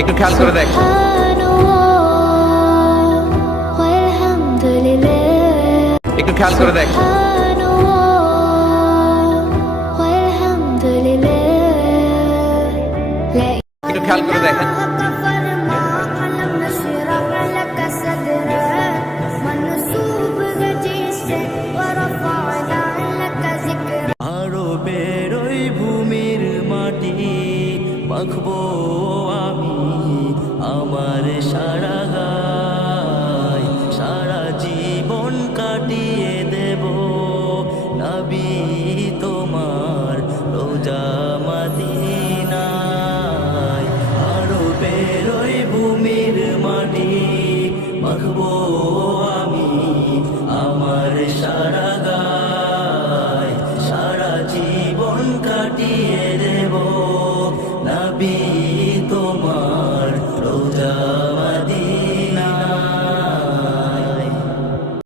একটু খেয়াল করে দেখ। একটু খেয়াল করে দেখ। একটু খেয়াল করে দেখেন। আরো বেরোই ভূমির মাটি মাখবো আমি আমার সারা গায়, সারা জীবন কাটিয়ে দেব নবী তোমার রোজা মদিনায়। আরো বেরোই ভূমির মাটি মাখবো